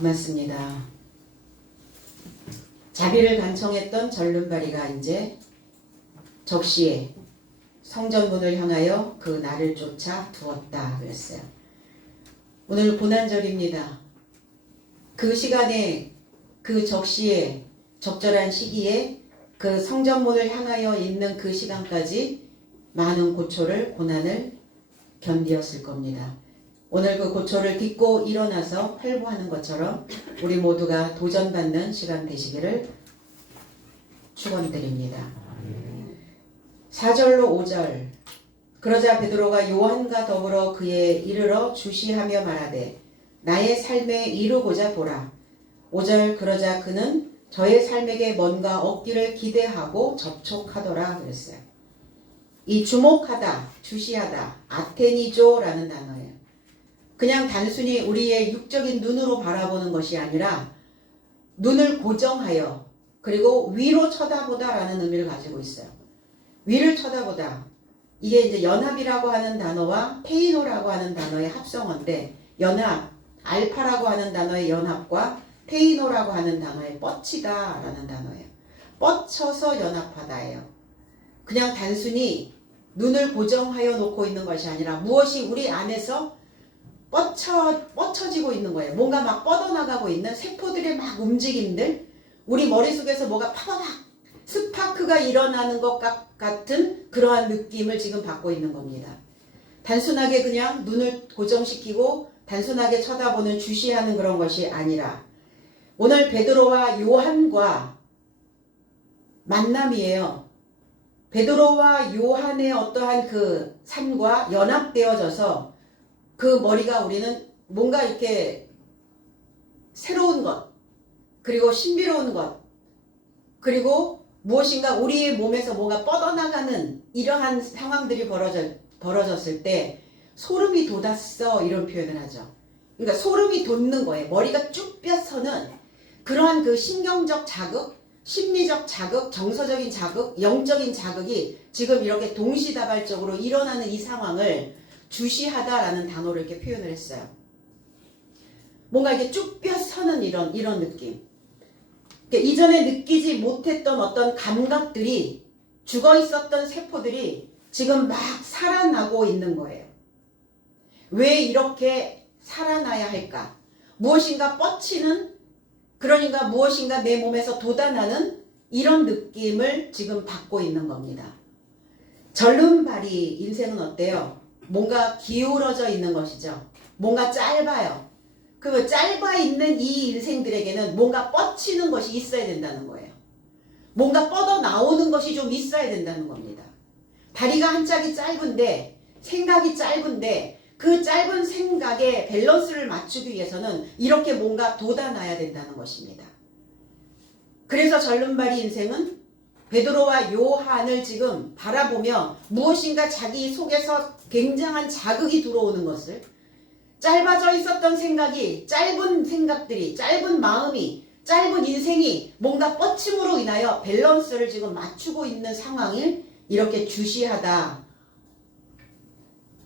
고맙습니다. 자비를 간청했던 절름발이가 이제 적시에 성전문을 향하여 그 나를 쫓아 두었다 그랬어요. 오늘 고난절입니다. 그 시간에 그 적시에 적절한 시기에 그 성전문을 향하여 있는 그 시간까지 많은 고초를 고난을 견디었을 겁니다. 오늘 그 고초를 딛고 일어나서 활보하는 것처럼 우리 모두가 도전받는 시간 되시기를 축원드립니다. 4절로 5절. 그러자 베드로가 요한과 더불어 그에 이르러 주시하며 말하되 나의 삶에 이루고자 보라. 5절. 그러자 그는 저의 삶에게 뭔가 얻기를 기대하고 접촉하더라 그랬어요. 이 주목하다, 주시하다, 아테니조라는 단어예요. 그냥 단순히 우리의 육적인 눈으로 바라보는 것이 아니라 눈을 고정하여 그리고 위로 쳐다보다라는 의미를 가지고 있어요. 위를 쳐다보다. 이게 이제 연합이라고 하는 단어와 테이노라고 하는 단어의 합성어인데, 연합, 알파라고 하는 단어의 연합과 테이노라고 하는 단어의 뻗치다라는 단어예요. 뻗쳐서 연합하다예요. 그냥 단순히 눈을 고정하여 놓고 있는 것이 아니라 무엇이 우리 안에서 뻗쳐지고 있는 거예요. 뭔가 막 뻗어나가고 있는 세포들의 막 움직임들, 우리 머릿속에서 뭐가 파바박 스파크가 일어나는 것 같은 그러한 느낌을 지금 받고 있는 겁니다. 단순하게 그냥 눈을 고정시키고 단순하게 쳐다보는 주시하는 그런 것이 아니라 오늘 베드로와 요한과 만남이에요. 베드로와 요한의 어떠한 그 삶과 연합되어져서 그 머리가 우리는 뭔가 이렇게 새로운 것, 그리고 신비로운 것, 그리고 무엇인가 우리의 몸에서 뭔가 뻗어나가는 이러한 상황들이 벌어졌을 때 소름이 돋았어, 이런 표현을 하죠. 그러니까 소름이 돋는 거예요. 머리가 쭉 뼈서는 그러한 그 신경적 자극, 심리적 자극, 정서적인 자극, 영적인 자극이 지금 이렇게 동시다발적으로 일어나는 이 상황을 주시하다라는 단어로 이렇게 표현을 했어요. 뭔가 이렇게 쭉 뼈서는 이런 느낌. 그러니까 이전에 느끼지 못했던 어떤 감각들이, 죽어 있었던 세포들이 지금 막 살아나고 있는 거예요. 왜 이렇게 살아나야 할까? 무엇인가 뻗치는, 그러니까 무엇인가 내 몸에서 돋아나는 이런 느낌을 지금 받고 있는 겁니다. 절름발이 인생은 어때요? 뭔가 기울어져 있는 것이죠. 뭔가 짧아요. 그 짧아 있는 이 인생들에게는 뭔가 뻗치는 것이 있어야 된다는 거예요. 뭔가 뻗어 나오는 것이 좀 있어야 된다는 겁니다. 다리가 한 짝이 짧은데, 생각이 짧은데 그 짧은 생각에 밸런스를 맞추기 위해서는 이렇게 뭔가 돋아나야 된다는 것입니다. 그래서 절름발이 인생은 베드로와 요한을 지금 바라보며 무엇인가 자기 속에서 굉장한 자극이 들어오는 것을, 짧아져 있었던 생각이, 짧은 생각들이, 짧은 마음이, 짧은 인생이 뭔가 뻗침으로 인하여 밸런스를 지금 맞추고 있는 상황을 이렇게 주시하다,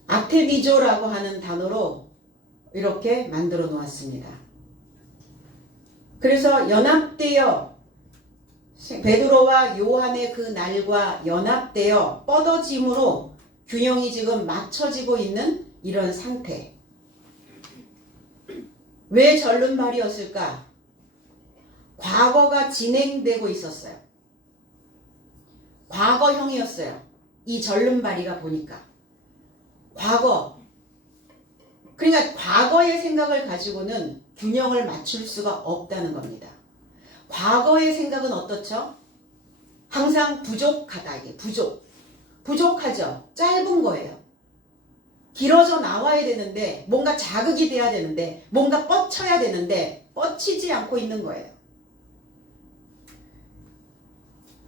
아테니조라고 하는 단어로 이렇게 만들어 놓았습니다. 그래서 연합되어 베드로와 요한의 그 날과 연합되어 뻗어짐으로 균형이 지금 맞춰지고 있는 이런 상태. 왜 절름발이었을까? 과거가 진행되고 있었어요. 과거형이었어요. 이 절름발이가 보니까. 과거. 그러니까 과거의 생각을 가지고는 균형을 맞출 수가 없다는 겁니다. 과거의 생각은 어떻죠? 항상 부족하다. 이게 부족하죠. 짧은 거예요. 길어져 나와야 되는데, 뭔가 자극이 돼야 되는데, 뭔가 뻗쳐야 되는데 뻗치지 않고 있는 거예요.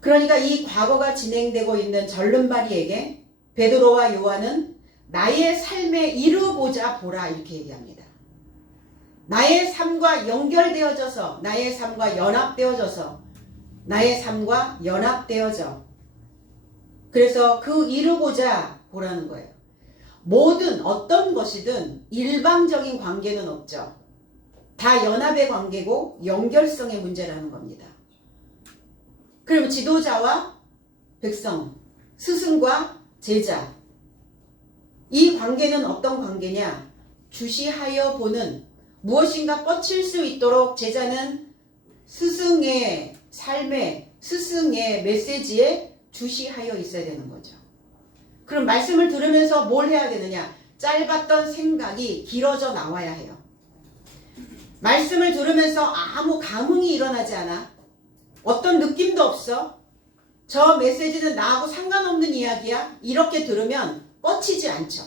그러니까 이 과거가 진행되고 있는 절름발이에게 베드로와 요한은 나의 삶에 이루고자 보라, 이렇게 얘기합니다. 나의 삶과 연결되어져서, 나의 삶과 연합되어져서, 나의 삶과 연합되어져. 그래서 그 이루고자 보라는 거예요. 모든 어떤 것이든 일방적인 관계는 없죠. 다 연합의 관계고 연결성의 문제라는 겁니다. 그러면 지도자와 백성, 스승과 제자, 이 관계는 어떤 관계냐? 주시하여 보는, 무엇인가 뻗칠 수 있도록 제자는 스승의 삶에, 스승의 메시지에 주시하여 있어야 되는 거죠. 그럼 말씀을 들으면서 뭘 해야 되느냐? 짧았던 생각이 길어져 나와야 해요. 말씀을 들으면서 아무 감흥이 일어나지 않아. 어떤 느낌도 없어. 저 메시지는 나하고 상관없는 이야기야. 이렇게 들으면 뻗치지 않죠.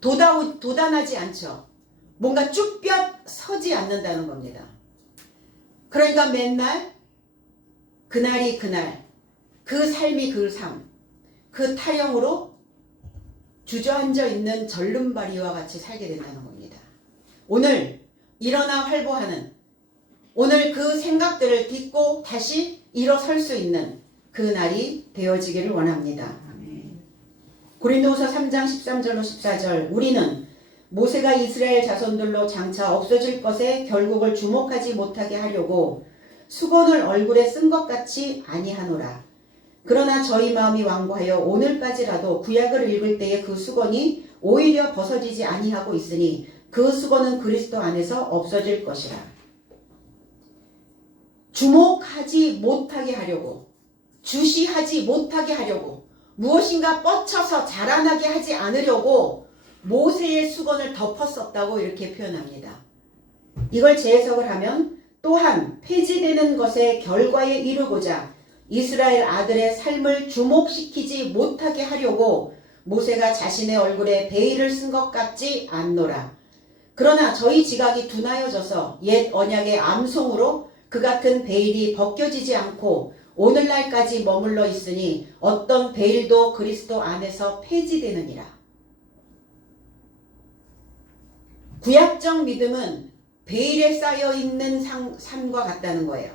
도단하지 않죠. 뭔가 쭈뼛 서지 않는다는 겁니다. 그러니까 맨날 그날이 그날, 그 삶이 그 삶, 그 타령으로 주저앉아 있는 절름발이와 같이 살게 된다는 겁니다. 오늘 일어나 활보하는, 오늘 그 생각들을 딛고 다시 일어설 수 있는 그 날이 되어지기를 원합니다. 고린도후서 3장 13절로 14절, 우리는 모세가 이스라엘 자손들로 장차 없어질 것에 결국을 주목하지 못하게 하려고 수건을 얼굴에 쓴 것 같이 아니하노라. 그러나 저희 마음이 완고하여 오늘까지라도 구약을 읽을 때에 그 수건이 오히려 벗어지지 아니하고 있으니 그 수건은 그리스도 안에서 없어질 것이라. 주목하지 못하게 하려고, 주시하지 못하게 하려고, 무엇인가 뻗쳐서 자라나게 하지 않으려고 모세의 수건을 덮었었다고 이렇게 표현합니다. 이걸 재해석을 하면 또한 폐지되는 것의 결과에 이르고자 이스라엘 아들의 삶을 주목시키지 못하게 하려고 모세가 자신의 얼굴에 베일을 쓴 것 같지 않노라. 그러나 저희 지각이 둔하여져서 옛 언약의 암송으로 그 같은 베일이 벗겨지지 않고 오늘날까지 머물러 있으니 어떤 베일도 그리스도 안에서 폐지되느니라. 구약적 믿음은 베일에 쌓여있는 삶과 같다는 거예요.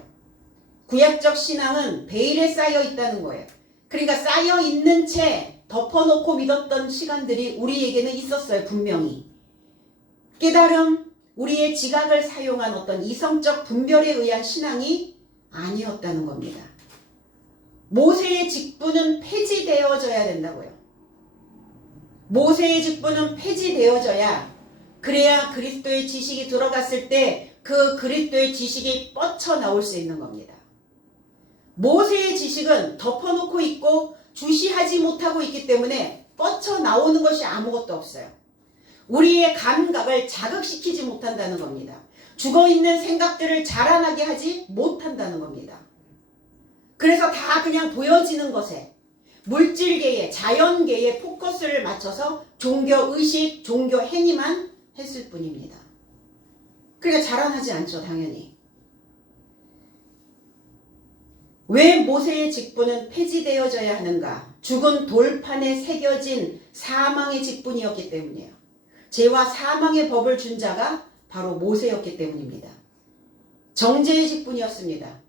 구약적 신앙은 베일에 쌓여 있다는 거예요. 그러니까 쌓여 있는 채 덮어놓고 믿었던 시간들이 우리에게는 있었어요. 분명히. 깨달음, 우리의 지각을 사용한 어떤 이성적 분별에 의한 신앙이 아니었다는 겁니다. 모세의 직분은 폐지되어져야 된다고요. 모세의 직분은 폐지되어져야, 그래야 그리스도의 지식이 들어갔을 때 그 그리스도의 지식이 뻗쳐 나올 수 있는 겁니다. 모세의 지식은 덮어놓고 있고 주시하지 못하고 있기 때문에 뻗쳐 나오는 것이 아무것도 없어요. 우리의 감각을 자극시키지 못한다는 겁니다. 죽어있는 생각들을 자라나게 하지 못한다는 겁니다. 그래서 다 그냥 보여지는 것에, 물질계에, 자연계에 포커스를 맞춰서 종교의식, 종교 행위만 했을 뿐입니다. 그러니까 자라나지 않죠, 당연히. 왜 모세의 직분은 폐지되어져야 하는가? 죽은 돌판에 새겨진 사망의 직분이었기 때문이에요. 죄와 사망의 법을 준 자가 바로 모세였기 때문입니다. 정죄의 직분이었습니다.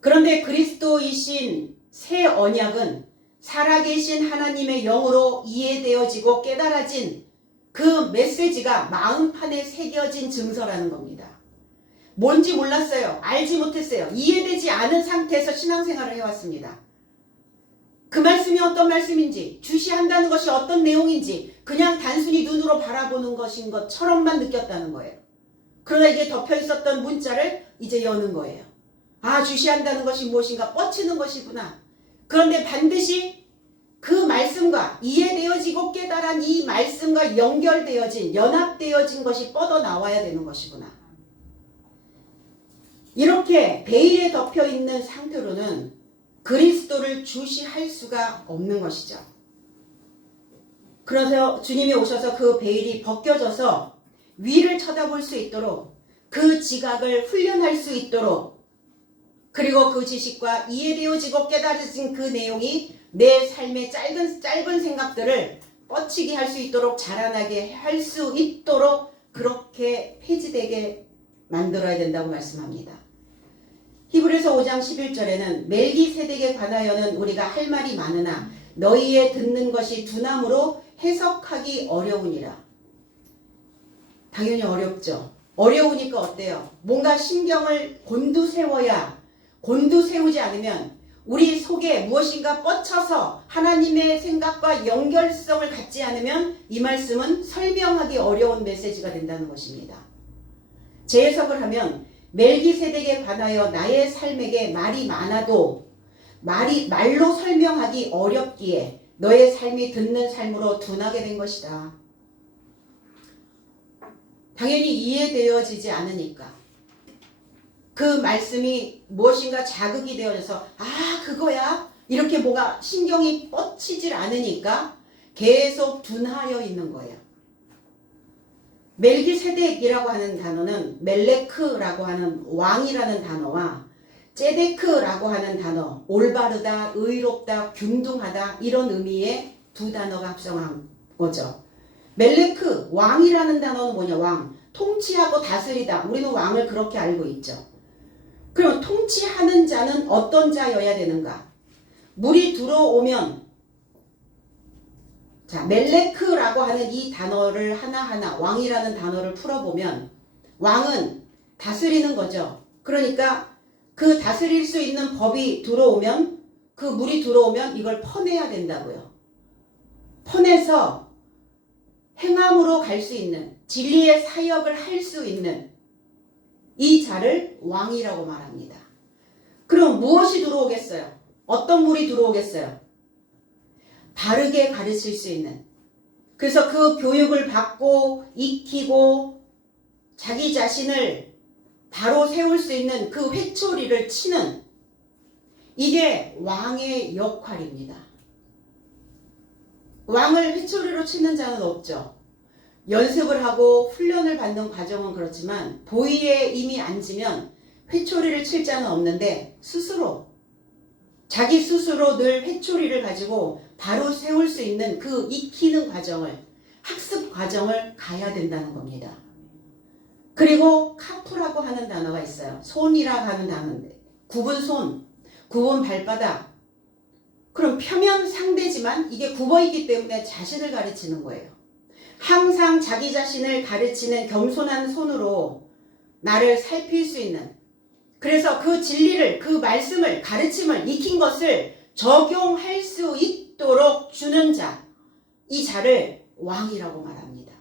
그런데 그리스도이신 새 언약은 살아계신 하나님의 영으로 이해되어지고 깨달아진 그 메시지가 마음판에 새겨진 증서라는 겁니다. 뭔지 몰랐어요. 알지 못했어요. 이해되지 않은 상태에서 신앙생활을 해왔습니다. 그 말씀이 어떤 말씀인지, 주시한다는 것이 어떤 내용인지 그냥 단순히 눈으로 바라보는 것인 것처럼만 느꼈다는 거예요. 그러나 이게 덮여 있었던 문자를 이제 여는 거예요. 아, 주시한다는 것이 무엇인가 뻗치는 것이구나. 그런데 반드시 그 말씀과 이해되어지고 깨달은 이 말씀과 연결되어진, 연합되어진 것이 뻗어나와야 되는 것이구나. 이렇게 베일에 덮여 있는 상태로는 그리스도를 주시할 수가 없는 것이죠. 그래서 주님이 오셔서 그 베일이 벗겨져서 위를 쳐다볼 수 있도록, 그 지각을 훈련할 수 있도록, 그리고 그 지식과 이해되어지고 깨달아진 그 내용이 내 삶의 짧은 생각들을 뻗치게 할 수 있도록, 자라나게 할 수 있도록 그렇게 폐지되게 만들어야 된다고 말씀합니다. 히브리서 5장 11절에는 멜기세덱에 관하여는 우리가 할 말이 많으나 너희의 듣는 것이 둔함으로 해석하기 어려우니라. 당연히 어렵죠. 어려우니까 어때요? 뭔가 신경을 곤두세우지 않으면 우리 속에 무엇인가 뻗쳐서 하나님의 생각과 연결성을 갖지 않으면 이 말씀은 설명하기 어려운 메시지가 된다는 것입니다. 재해석을 하면 멜기세덱에 관하여 나의 삶에게 말이 많아도 말로 설명하기 어렵기에 너의 삶이 듣는 삶으로 둔하게 된 것이다. 당연히 이해되어지지 않으니까 그 말씀이 무엇인가 자극이 되어져서 그거야? 이렇게 뭐가 신경이 뻗치질 않으니까 계속 둔하여 있는 거예요. 멜기세덱이라고 하는 단어는 멜레크라고 하는 왕이라는 단어와 ጼ데크라고 하는 단어, 올바르다, 의롭다, 균등하다 이런 의미의 두 단어가 합성한 거죠. 멜레크, 왕이라는 단어는 뭐냐? 왕. 통치하고 다스리다. 우리는 왕을 그렇게 알고 있죠. 그럼 통치하는 자는 어떤 자여야 되는가? 물이 들어오면 자, 멜레크라고 하는 이 단어를 하나하나 왕이라는 단어를 풀어보면 왕은 다스리는 거죠. 그러니까 그 다스릴 수 있는 법이 들어오면 그 물이 들어오면 이걸 퍼내야 된다고요. 퍼내서 행함으로 갈 수 있는 진리의 사역을 할 수 있는 이 자를 왕이라고 말합니다. 그럼 무엇이 들어오겠어요? 어떤 물이 들어오겠어요? 바르게 가르칠 수 있는, 그래서 그 교육을 받고 익히고 자기 자신을 바로 세울 수 있는 그 회초리를 치는, 이게 왕의 역할입니다. 왕을 회초리로 치는 자는 없죠. 연습을 하고 훈련을 받는 과정은 그렇지만 보위에 이미 앉으면 회초리를 칠 자는 없는데 자기 스스로 늘 회초리를 가지고 바로 세울 수 있는 그 익히는 과정을, 학습 과정을 가야 된다는 겁니다. 그리고 카프라고 하는 단어가 있어요. 손이라고 하는 단어인데 굽은 손, 굽은 발바닥. 그럼 표면 상대지만 이게 굽어있기 때문에 자신을 가르치는 거예요. 항상 자기 자신을 가르치는 겸손한 손으로 나를 살필 수 있는, 그래서 그 진리를, 그 말씀을, 가르침을, 익힌 것을 적용할 수 있도록 주는 자, 이 자를 왕이라고 말합니다.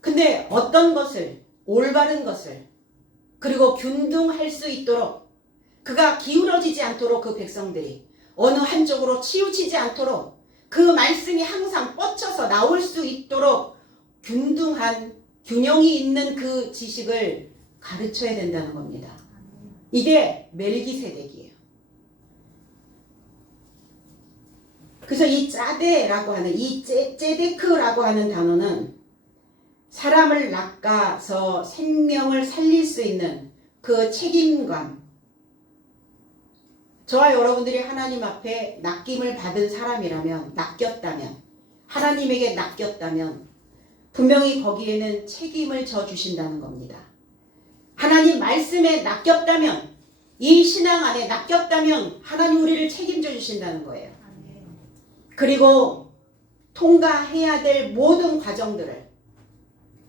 근데 어떤 것을, 올바른 것을, 그리고 균등할 수 있도록, 그가 기울어지지 않도록 그 백성들이 어느 한쪽으로 치우치지 않도록 그 말씀이 항상 뻗쳐서 나올 수 있도록 균등한, 균형이 있는 그 지식을 가르쳐야 된다는 겁니다. 이게 멜기세덱이에요. 그래서 이 짜데라고 하는, 이 ጼ데크라고 하는 단어는 사람을 낚아서 생명을 살릴 수 있는 그 책임감. 저와 여러분들이 하나님 앞에 낚임을 받은 사람이라면, 낚였다면, 하나님에게 낚였다면 분명히 거기에는 책임을 져주신다는 겁니다. 하나님 말씀에 낚였다면, 이 신앙 안에 낚였다면 하나님 우리를 책임져 주신다는 거예요. 그리고 통과해야 될 모든 과정들을,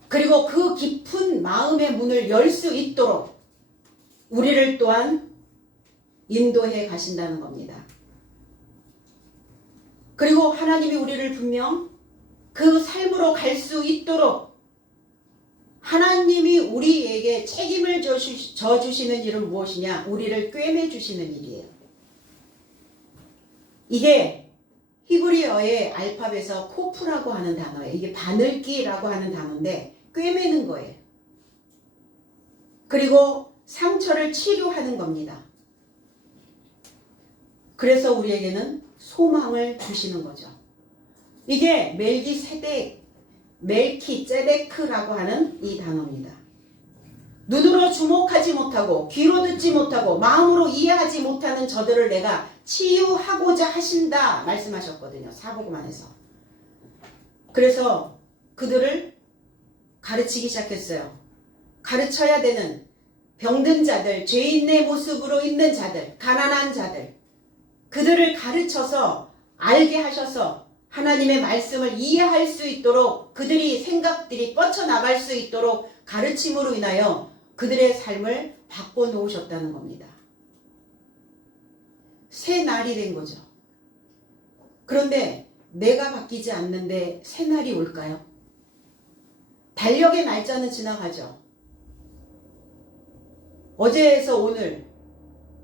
그리고 그 깊은 마음의 문을 열 수 있도록 우리를 또한 인도해 가신다는 겁니다. 그리고 하나님이 우리를 분명 그 삶으로 갈 수 있도록 하나님이 우리에게 책임을 져주시는 일은 무엇이냐? 우리를 꿰매주시는 일이에요. 이게 히브리어의 알파벳에서 코프라고 하는 단어예요. 이게 바늘기라고 하는 단어인데 꿰매는 거예요. 그리고 상처를 치료하는 겁니다. 그래서 우리에게는 소망을 주시는 거죠. 이게 멜기세덱, 멜키ጼ데크라고 하는 이 단어입니다. 눈으로 주목하지 못하고 귀로 듣지 못하고 마음으로 이해하지 못하는 저들을 내가 치유하고자 하신다 말씀하셨거든요. 사복음 안에서. 그래서 그들을 가르치기 시작했어요. 가르쳐야 되는 병든 자들, 죄인의 모습으로 있는 자들, 가난한 자들, 그들을 가르쳐서 알게 하셔서 하나님의 말씀을 이해할 수 있도록 그들이 생각들이 뻗쳐나갈 수 있도록 가르침으로 인하여 그들의 삶을 바꿔놓으셨다는 겁니다. 새 날이 된 거죠. 그런데 내가 바뀌지 않는데 새 날이 올까요? 달력의 날짜는 지나가죠. 어제에서 오늘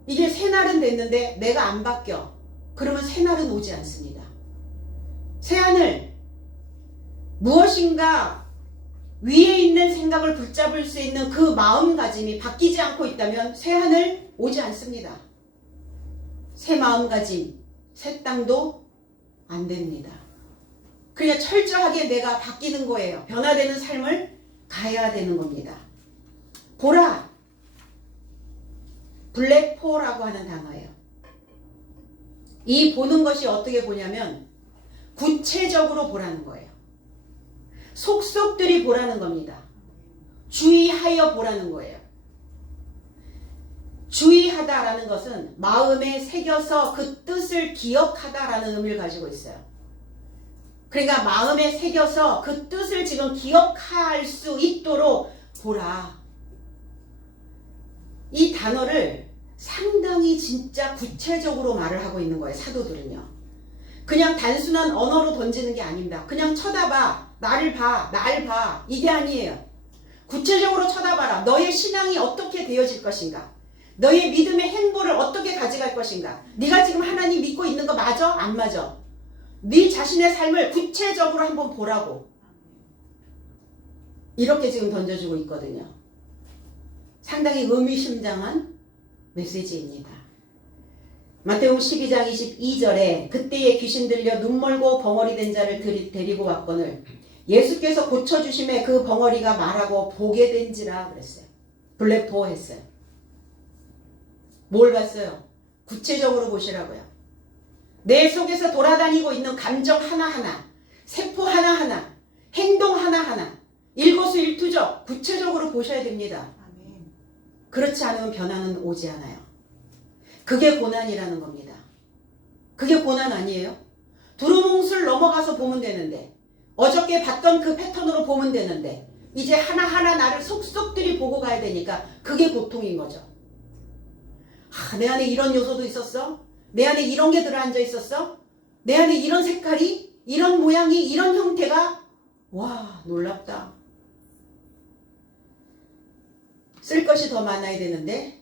이게 새 날은 됐는데 내가 안 바뀌어. 그러면 새 날은 오지 않습니다. 새 하늘, 무엇인가 위에 있는 생각을 붙잡을 수 있는 그 마음가짐이 바뀌지 않고 있다면 새 하늘 오지 않습니다. 새 마음가짐, 새 땅도 안 됩니다. 그냥 철저하게 내가 바뀌는 거예요. 변화되는 삶을 가야 되는 겁니다. 보라, 블랙포라고 하는 단어예요. 이 보는 것이 어떻게 보냐면 구체적으로 보라는 거예요. 속속들이 보라는 겁니다. 주의하여 보라는 거예요. 주의하다라는 것은 마음에 새겨서 그 뜻을 기억하다라는 의미를 가지고 있어요. 그러니까 마음에 새겨서 그 뜻을 지금 기억할 수 있도록 보라. 이 단어를 상당히 진짜 구체적으로 말을 하고 있는 거예요. 사도들은요. 그냥 단순한 언어로 던지는 게 아닙니다. 그냥 쳐다봐. 나를 봐. 날 봐. 이게 아니에요. 구체적으로 쳐다봐라. 너의 신앙이 어떻게 되어질 것인가? 너의 믿음의 행보를 어떻게 가져갈 것인가? 네가 지금 하나님 믿고 있는 거 맞아? 안 맞아? 네 자신의 삶을 구체적으로 한번 보라고. 이렇게 지금 던져주고 있거든요. 상당히 의미심장한 메시지입니다. 마태복음 12장 22절에 그때에 귀신 들려 눈멀고 벙어리 된 자를 데리고 왔거늘 예수께서 고쳐주심에 그 벙어리가 말하고 보게 된지라 그랬어요. 블랙포 했어요. 뭘 봤어요? 구체적으로 보시라고요. 내 속에서 돌아다니고 있는 감정 하나하나, 세포 하나하나, 행동 하나하나, 일거수일투족 구체적으로 보셔야 됩니다. 그렇지 않으면 변화는 오지 않아요. 그게 고난이라는 겁니다. 그게 고난 아니에요? 두루뭉술 넘어가서 보면 되는데, 어저께 봤던 그 패턴으로 보면 되는데, 이제 하나하나 나를 속속들이 보고 가야 되니까 그게 고통인 거죠. 내 안에 이런 요소도 있었어? 내 안에 이런 게 들어앉아 있었어? 내 안에 이런 색깔이, 이런 모양이, 이런 형태가, 와, 놀랍다. 쓸 것이 더 많아야 되는데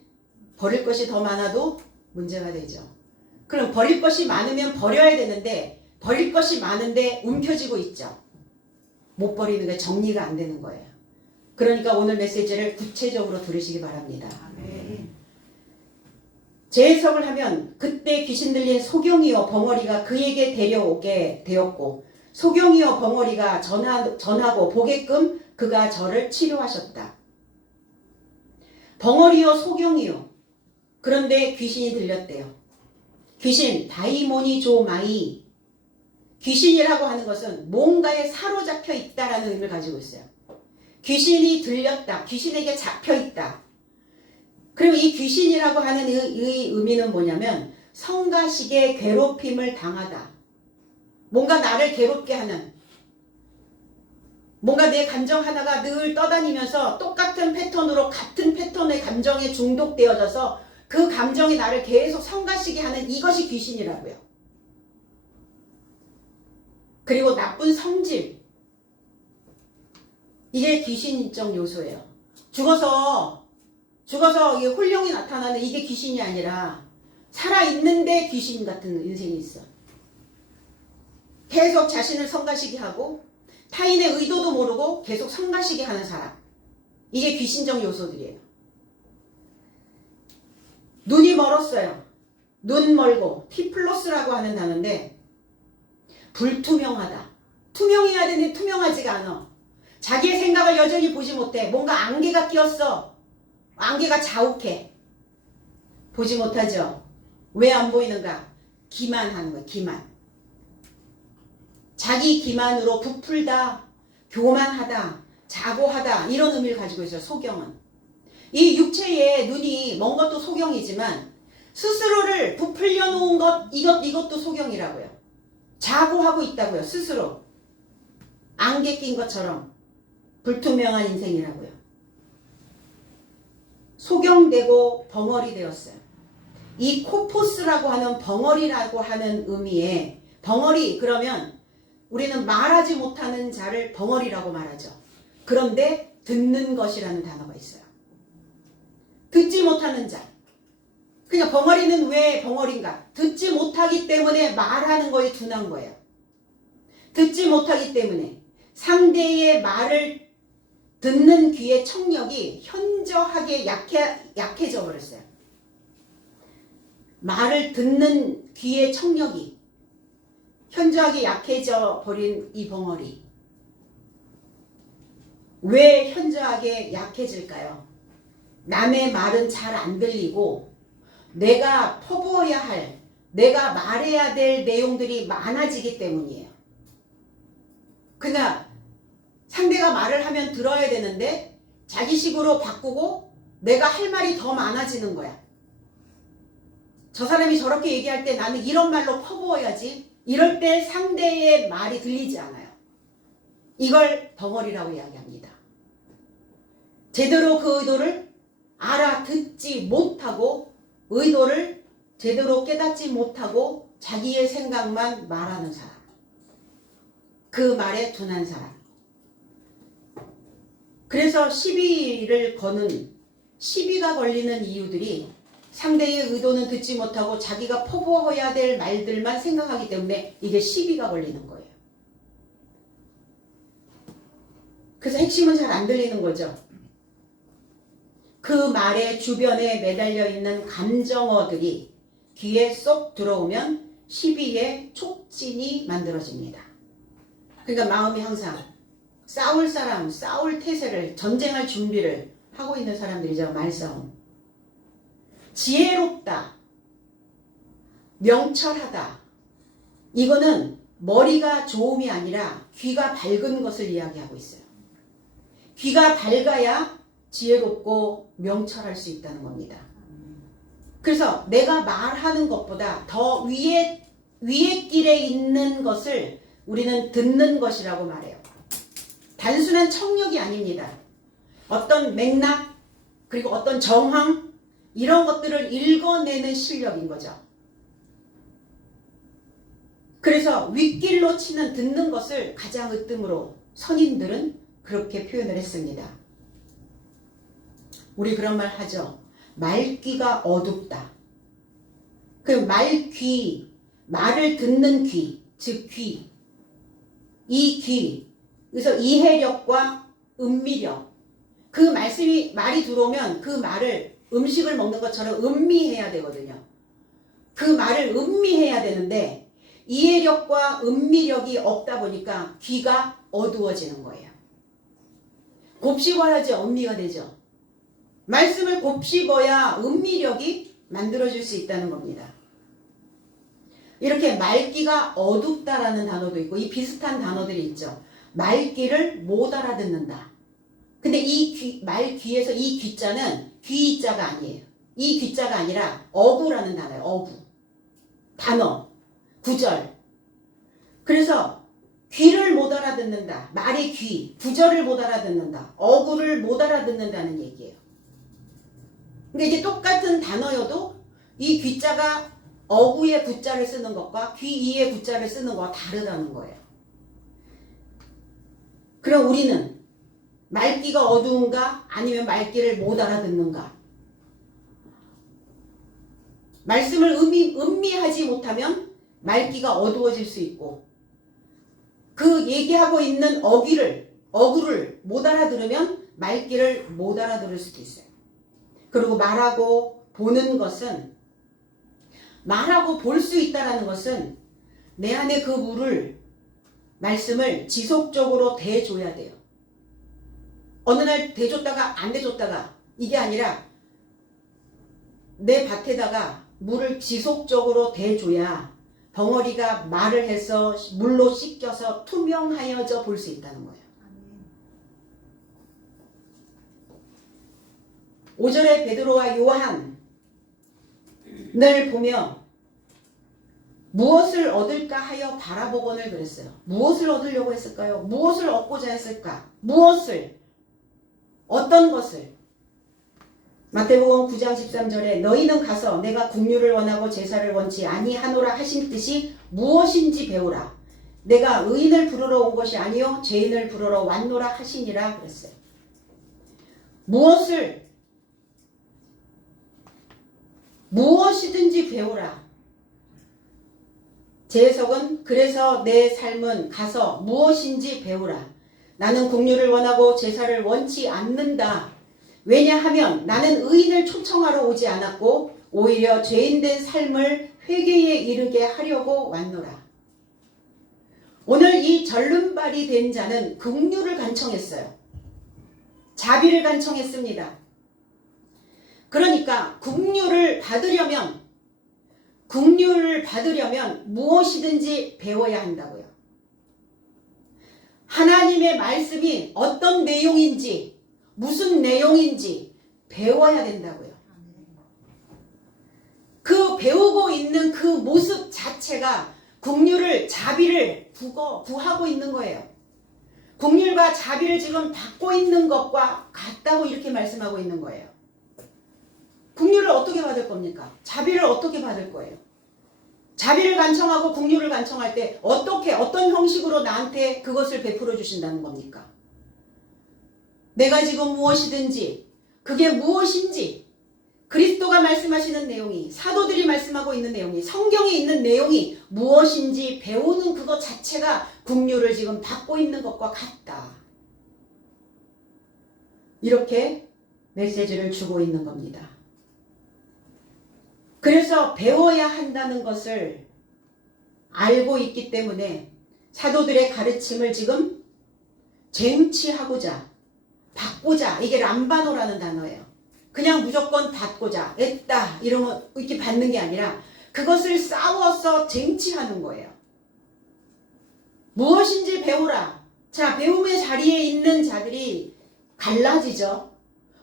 버릴 것이 더 많아도 문제가 되죠. 그럼 버릴 것이 많으면 버려야 되는데 버릴 것이 많은데 움켜쥐고 있죠. 못 버리는 게 정리가 안 되는 거예요. 그러니까 오늘 메시지를 구체적으로 들으시기 바랍니다. 재해석을 하면 그때 귀신 들린 소경이여 벙어리가 그에게 데려오게 되었고 소경이여 벙어리가 전하고 보게끔 그가 저를 치료하셨다. 벙어리요 소경이요. 그런데 귀신이 들렸대요. 귀신 다이모니조마이. 귀신이라고 하는 것은 뭔가에 사로잡혀 있다라는 의미를 가지고 있어요. 귀신이 들렸다. 귀신에게 잡혀 있다. 그리고 이 귀신이라고 하는 이 의미는 뭐냐면 성가시게 괴롭힘을 당하다. 뭔가 나를 괴롭게 하는, 뭔가 내 감정 하나가 늘 떠다니면서 똑같은 패턴으로 같은 패턴의 감정에 중독되어져서 그 감정이 나를 계속 성가시게 하는 이것이 귀신이라고요. 그리고 나쁜 성질, 이게 귀신적 요소예요. 죽어서 이게 혼령이 나타나는 이게 귀신이 아니라 살아있는데 귀신 같은 인생이 있어. 계속 자신을 성가시게 하고 타인의 의도도 모르고 계속 성가시게 하는 사람. 이게 귀신적 요소들이에요. 눈이 멀었어요. 눈 멀고 티플러스라고 하는 단어인데 불투명하다. 투명해야 되는데 투명하지가 않아. 자기의 생각을 여전히 보지 못해. 뭔가 안개가 끼었어. 안개가 자욱해. 보지 못하죠. 왜 안 보이는가? 기만하는 거야. 기만. 자기 기만으로 부풀다, 교만하다, 자고하다 이런 의미를 가지고 있어요. 소경은. 이 육체의 눈이 먼 것도 소경이지만 스스로를 부풀려 놓은 것 이것도 소경이라고요. 자고하고 있다고요. 스스로. 안개 낀 것처럼 불투명한 인생이라고요. 소경되고 벙어리 되었어요. 이 코포스라고 하는 벙어리라고 하는 의미에 벙어리 그러면 우리는 말하지 못하는 자를 벙어리라고 말하죠. 그런데 듣는 것이라는 단어가 있어요. 듣지 못하는 자. 그냥 벙어리는 왜 벙어리인가? 듣지 못하기 때문에 말하는 거에 둔한 거예요. 듣지 못하기 때문에 상대의 말을 듣는 귀의 청력이 현저하게 약해져 버렸어요. 말을 듣는 귀의 청력이 현저하게 약해져 버린 이 벙어리. 왜 현저하게 약해질까요? 남의 말은 잘 안 들리고 내가 퍼부어야 할, 내가 말해야 될 내용들이 많아지기 때문이에요. 그러니까 상대가 말을 하면 들어야 되는데 자기식으로 바꾸고 내가 할 말이 더 많아지는 거야. 저 사람이 저렇게 얘기할 때 나는 이런 말로 퍼부어야지. 이럴 때 상대의 말이 들리지 않아요. 이걸 벙어리라고 이야기합니다. 제대로 그 의도를 알아듣지 못하고 의도를 제대로 깨닫지 못하고 자기의 생각만 말하는 사람. 그 말에 둔한 사람. 그래서 시비를 거는 시비가 걸리는 이유들이 상대의 의도는 듣지 못하고 자기가 퍼부어야 될 말들만 생각하기 때문에 이게 시비가 걸리는 거예요. 그래서 핵심은 잘 안 들리는 거죠. 그 말의 주변에 매달려 있는 감정어들이 귀에 쏙 들어오면 시비의 촉진이 만들어집니다. 그러니까 마음이 항상 싸울 사람, 싸울 태세를, 전쟁할 준비를 하고 있는 사람들이죠. 말싸움. 지혜롭다, 명철하다. 이거는 머리가 좋음이 아니라 귀가 밝은 것을 이야기하고 있어요. 귀가 밝아야 지혜롭고 명철할 수 있다는 겁니다. 그래서 내가 말하는 것보다 더 위에 길에 있는 것을 우리는 듣는 것이라고 말해요. 단순한 청력이 아닙니다. 어떤 맥락, 그리고 어떤 정황, 이런 것들을 읽어내는 실력인 거죠. 그래서 윗길로 치는 듣는 것을 가장 으뜸으로 선인들은 그렇게 표현을 했습니다. 우리 그런 말 하죠. 말귀가 어둡다. 그 말귀, 말을 듣는 귀, 즉 귀. 이 귀, 그래서 이해력과 음미력. 그 말이 들어오면 그 말을 음식을 먹는 것처럼 음미해야 되거든요. 그 말을 음미해야 되는데 이해력과 음미력이 없다 보니까 귀가 어두워지는 거예요. 곱씹어야지 음미가 되죠. 말씀을 곱씹어야 음미력이 만들어질 수 있다는 겁니다. 이렇게 말귀가 어둡다라는 단어도 있고 이 비슷한 단어들이 있죠. 말귀를 못 알아듣는다. 근데 이 말귀에서 이 귀자는 귀자가 아니에요. 이 귀자가 아니라 어구라는 단어예요. 어구. 단어. 구절. 그래서 귀를 못 알아듣는다. 말의 귀. 구절을 못 알아듣는다. 어구를 못 알아듣는다는 얘기예요. 그러니까 이게 똑같은 단어여도 이 귀자가 어구의 구자를 쓰는 것과 귀 이의 구자를 쓰는 것과 다르다는 거예요. 그럼 우리는 말귀가 어두운가 아니면 말귀를 못 알아듣는가? 말씀을 음미하지 못하면 말귀가 어두워질 수 있고 그 얘기하고 있는 어구를 못 알아들으면 말귀를 못 알아들을 수도 있어요. 그리고 말하고 보는 것은 말하고 볼 수 있다는 것은 내 안에 그 말씀을 지속적으로 대줘야 돼요. 어느 날 대줬다가 안 대줬다가 이게 아니라 내 밭에다가 물을 지속적으로 대줘야 벙어리가 말을 해서 물로 씻겨서 투명하여져 볼 수 있다는 거예요. 5절에 베드로와 요한을 보며 무엇을 얻을까 하여 바라보거늘 그랬어요. 무엇을 얻으려고 했을까요? 무엇을 얻고자 했을까? 무엇을? 어떤 것을? 마태복음 9장 13절에 너희는 가서 내가 긍휼을 원하고 제사를 원치 아니하노라 하신 뜻이 무엇인지 배우라. 내가 의인을 부르러 온 것이 아니요 죄인을 부르러 왔노라 하시니라 그랬어요. 무엇을? 무엇이든지 배우라. 제 해석은 그래서 내 삶은 가서 무엇인지 배우라. 나는 긍휼을 원하고 제사를 원치 않는다. 왜냐하면 나는 의인을 초청하러 오지 않았고 오히려 죄인된 삶을 회개에 이르게 하려고 왔노라. 오늘 이 절름발이 된 자는 긍휼을 간청했어요. 자비를 간청했습니다. 그러니까 긍휼을 받으려면 무엇이든지 배워야 한다고요. 하나님의 말씀이 어떤 내용인지 무슨 내용인지 배워야 된다고요. 그 배우고 있는 그 모습 자체가 긍휼을 자비를 구하고 있는 거예요. 긍휼과 자비를 지금 받고 있는 것과 같다고 이렇게 말씀하고 있는 거예요. 긍휼을 어떻게 받을 겁니까? 자비를 어떻게 받을 거예요? 자비를 간청하고 긍휼을 간청할 때 어떤 형식으로 나한테 그것을 베풀어 주신다는 겁니까? 내가 지금 무엇이든지 그게 무엇인지 그리스도가 말씀하시는 내용이 사도들이 말씀하고 있는 내용이 성경에 있는 내용이 무엇인지 배우는 그것 자체가 긍휼을 지금 받고 있는 것과 같다. 이렇게 메시지를 주고 있는 겁니다. 그래서 배워야 한다는 것을 알고 있기 때문에 사도들의 가르침을 지금 쟁취하고자 받고자 이게 람바노라는 단어예요. 그냥 무조건 받고자 했다 이러면 이렇게 받는 게 아니라 그것을 싸워서 쟁취하는 거예요. 무엇인지 배우라. 자, 배움의 자리에 있는 자들이 갈라지죠.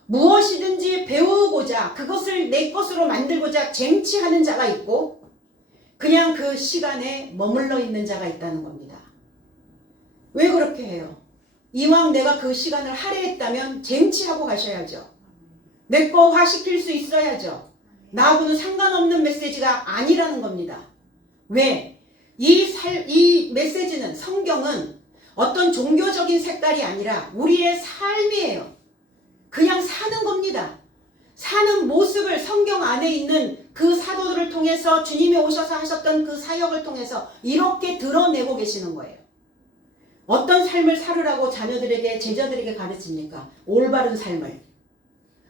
무엇이든지 배우고자 그것을 내 것으로 만들고자 쟁취하는 자가 있고 그냥 그 시간에 머물러 있는 자가 있다는 겁니다. 왜 그렇게 해요? 이왕 내가 그 시간을 할애했다면 쟁취하고 가셔야죠. 내 거화시킬 수 있어야죠. 나하고는 상관없는 메시지가 아니라는 겁니다. 왜? 이 메시지는 성경은 어떤 종교적인 색깔이 아니라 우리의 삶이에요. 그냥 사는 겁니다. 사는 모습을 성경 안에 있는 그 사도들을 통해서 주님이 오셔서 하셨던 그 사역을 통해서 이렇게 드러내고 계시는 거예요. 어떤 삶을 살으라고 자녀들에게 제자들에게 가르칩니까? 올바른 삶을.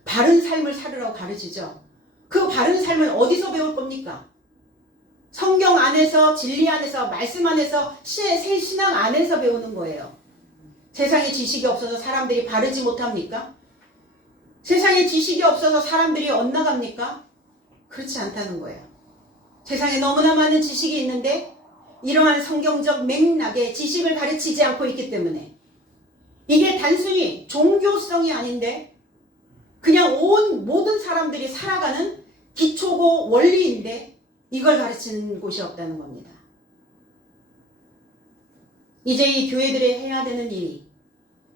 바른 삶을 살으라고 가르치죠. 그 바른 삶은 어디서 배울 겁니까? 성경 안에서 진리 안에서 말씀 안에서 새 신앙 안에서 배우는 거예요. 세상에 지식이 없어서 사람들이 바르지 못합니까? 세상에 지식이 없어서 사람들이 엇나갑니까? 그렇지 않다는 거예요. 세상에 너무나 많은 지식이 있는데 이러한 성경적 맥락의 지식을 가르치지 않고 있기 때문에 이게 단순히 종교성이 아닌데 그냥 모든 사람들이 살아가는 기초고 원리인데 이걸 가르치는 곳이 없다는 겁니다. 이제 이 교회들이 해야 되는 일이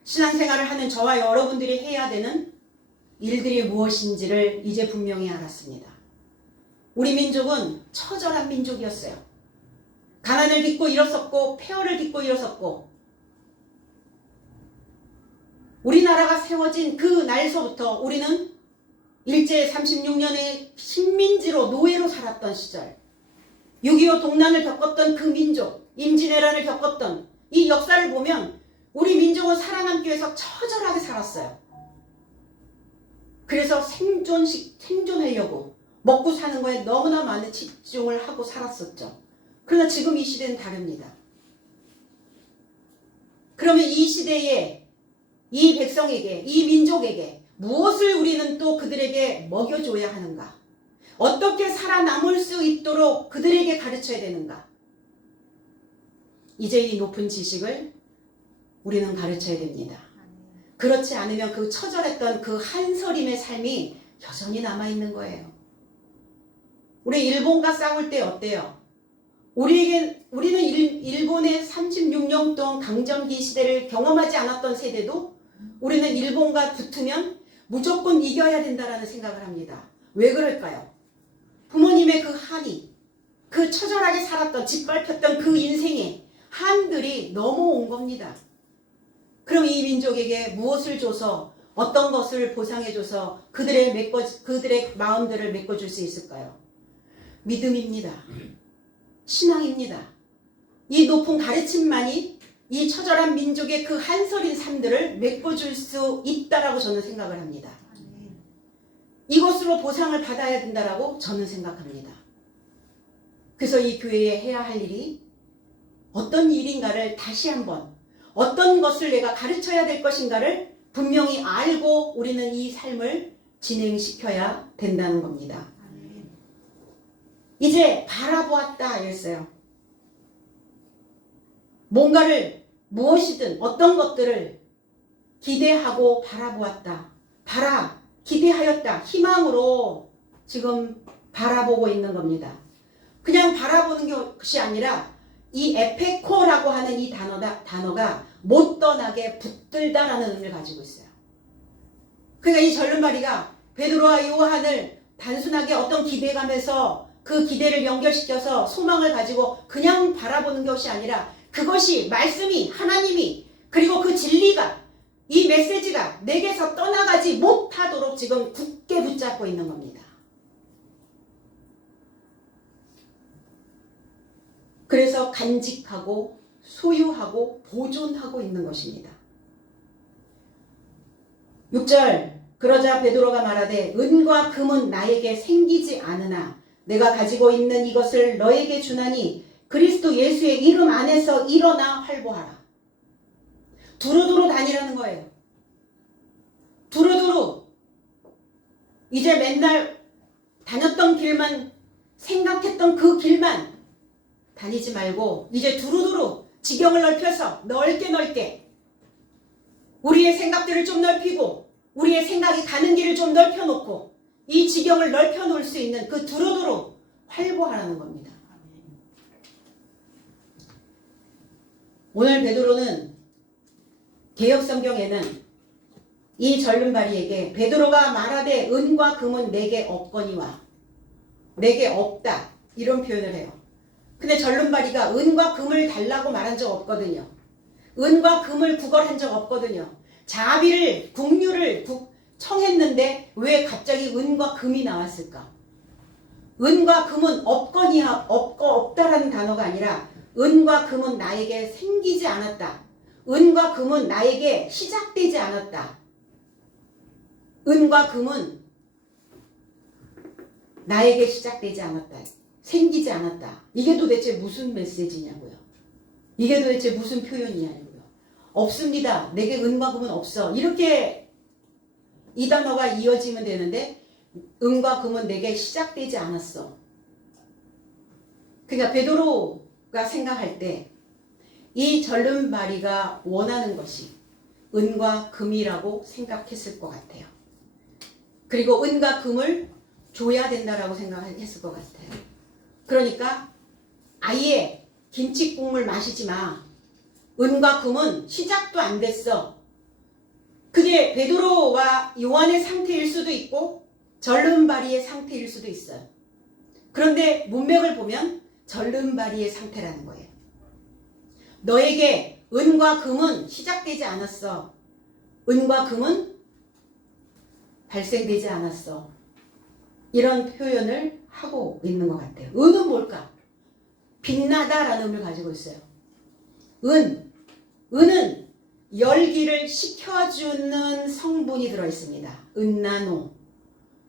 신앙생활을 하는 저와 여러분들이 해야 되는 일들이 무엇인지를 이제 분명히 알았습니다. 우리 민족은 처절한 민족이었어요. 가난을 딛고 일었었고 폐허를 딛고 일었었고 우리나라가 세워진 그 날서부터 우리는 일제 36년의 식민지로 노예로 살았던 시절 6.25 동란을 겪었던 그 민족 임진왜란을 겪었던 이 역사를 보면 우리 민족은 살아남기 위해서 처절하게 살았어요. 그래서 생존하려고 먹고 사는 거에 너무나 많은 집중을 하고 살았었죠. 그러나 지금 이 시대는 다릅니다. 그러면 이 시대에 이 백성에게 이 민족에게 무엇을 우리는 또 그들에게 먹여줘야 하는가? 어떻게 살아남을 수 있도록 그들에게 가르쳐야 되는가? 이제 이 높은 지식을 우리는 가르쳐야 됩니다. 그렇지 않으면 그 처절했던 그 한서림의 삶이 여전히 남아있는 거예요. 우리 일본과 싸울 때 어때요? 우리는 일본의 36년 동안 강점기 시대를 경험하지 않았던 세대도 우리는 일본과 붙으면 무조건 이겨야 된다라는 생각을 합니다. 왜 그럴까요? 부모님의 그 한이, 그 처절하게 살았던, 짓밟혔던 그 인생의 한들이 넘어온 겁니다. 그럼 이 민족에게 무엇을 줘서, 어떤 것을 보상해줘서 그들의 마음들을 메꿔줄 수 있을까요? 믿음입니다. 신앙입니다. 이 높은 가르침만이 이 처절한 민족의 그 한서린 삶들을 메꿔줄 수 있다라고 저는 생각을 합니다. 이것으로 보상을 받아야 된다라고 저는 생각합니다. 그래서 이 교회에 해야 할 일이 어떤 일인가를 다시 한번, 어떤 것을 내가 가르쳐야 될 것인가를 분명히 알고 우리는 이 삶을 진행시켜야 된다는 겁니다. 이제 바라보았다 이랬어요. 뭔가를 무엇이든 어떤 것들을 기대하고 바라보았다. 기대하였다. 희망으로 지금 바라보고 있는 겁니다. 그냥 바라보는 것이 아니라 이 에페코라고 하는 이 단어가 못 떠나게 붙들다라는 의미를 가지고 있어요. 그러니까 이 절름발이가 베드로와 요한을 단순하게 어떤 기대감에서 그 기대를 연결시켜서 소망을 가지고 그냥 바라보는 것이 아니라 그것이 말씀이 하나님이 그리고 그 진리가 이 메시지가 내게서 떠나가지 못하도록 지금 굳게 붙잡고 있는 겁니다. 그래서 간직하고 소유하고 보존하고 있는 것입니다. 6절 그러자 베드로가 말하되 은과 금은 나에게 생기지 않으나 내가 가지고 있는 이것을 너에게 주나니 그리스도 예수의 이름 안에서 일어나 활보하라. 두루두루 다니라는 거예요. 두루두루 이제 맨날 다녔던 길만 생각했던 그 길만 다니지 말고 이제 두루두루 지경을 넓혀서 넓게 우리의 생각들을 좀 넓히고 우리의 생각이 가는 길을 좀 넓혀놓고 이 지경을 넓혀놓을 수 있는 그 두루두루 활보하라는 겁니다. 오늘 베드로는 개역성경에는 이 절름발이에게 베드로가 말하되 은과 금은 내게 없거니와 내게 없다 이런 표현을 해요. 근데 절름발이가 은과 금을 달라고 말한 적 없거든요. 은과 금을 구걸한 적 없거든요. 자비를 국류를 청했는데 왜 갑자기 은과 금이 나왔을까? 은과 금은 없다라는 단어가 아니라 은과 금은 나에게 생기지 않았다. 은과 금은 나에게 시작되지 않았다. 은과 금은 나에게 시작되지 않았다. 생기지 않았다. 이게 도대체 무슨 메시지냐고요. 이게 도대체 무슨 표현이냐고요. 없습니다. 내게 은과 금은 없어. 이렇게 이 단어가 이어지면 되는데 은과 금은 내게 시작되지 않았어. 그러니까 베드로가 생각할 때 이 절름발이가 원하는 것이 은과 금이라고 생각했을 것 같아요. 그리고 은과 금을 줘야 된다라고 생각했을 것 같아요. 그러니까 아예 김치국물 마시지 마. 은과 금은 시작도 안 됐어. 그게 베드로와 요한의 상태일 수도 있고 절름발이의 상태일 수도 있어요. 그런데 문맥을 보면 절름발이의 상태라는 거예요. 너에게 은과 금은 시작되지 않았어. 은과 금은 발생되지 않았어. 이런 표현을 하고 있는 것 같아요. 은은 뭘까? 빛나다라는 의미를 가지고 있어요. 은은 열기를 식혀주는 성분이 들어있습니다. 은나노.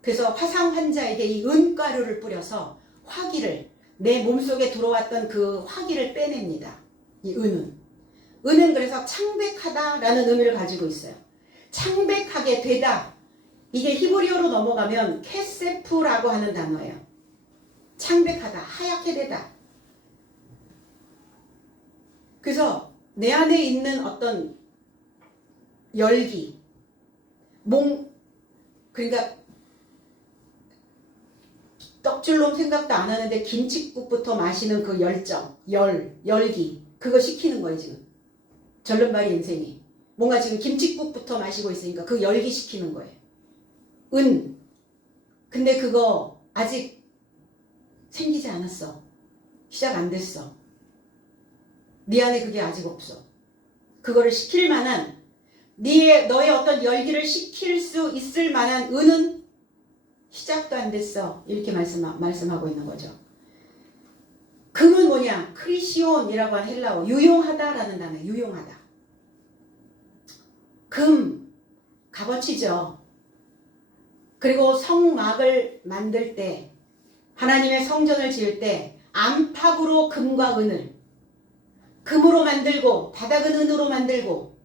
그래서 화상 환자에게 이 은가루를 뿌려서 화기를 내 몸속에 들어왔던 그 화기를 빼냅니다. 이 은은 그래서 창백하다라는 의미를 가지고 있어요. 창백하게 되다. 이게 히브리어로 넘어가면 케세프라고 하는 단어예요. 창백하다, 하얗게 되다. 그래서 내 안에 있는 어떤 열기, 그러니까 떡줄놈 생각도 안 하는데 김칫국부터 마시는 그 열정, 열기 그거 시키는 거예요 지금. 절름발이 인생이. 뭔가 지금 김칫국부터 마시고 있으니까 그 열기 시키는 거예요. 근데 그거 아직 생기지 않았어. 시작 안 됐어. 네 안에 그게 아직 없어. 그거를 시킬 만한 너의 어떤 열기를 시킬 수 있을 만한 은은 시작도 안 됐어. 이렇게 말씀하고 있는 거죠. 금은 뭐냐? 크리시온이라고 하는 헬라어. 유용하다라는 단어. 유용하다. 금, 값어치죠. 그리고 성막을 만들 때, 하나님의 성전을 지을 때 안팎으로 금과 은을, 금으로 만들고 바닥은 은으로 만들고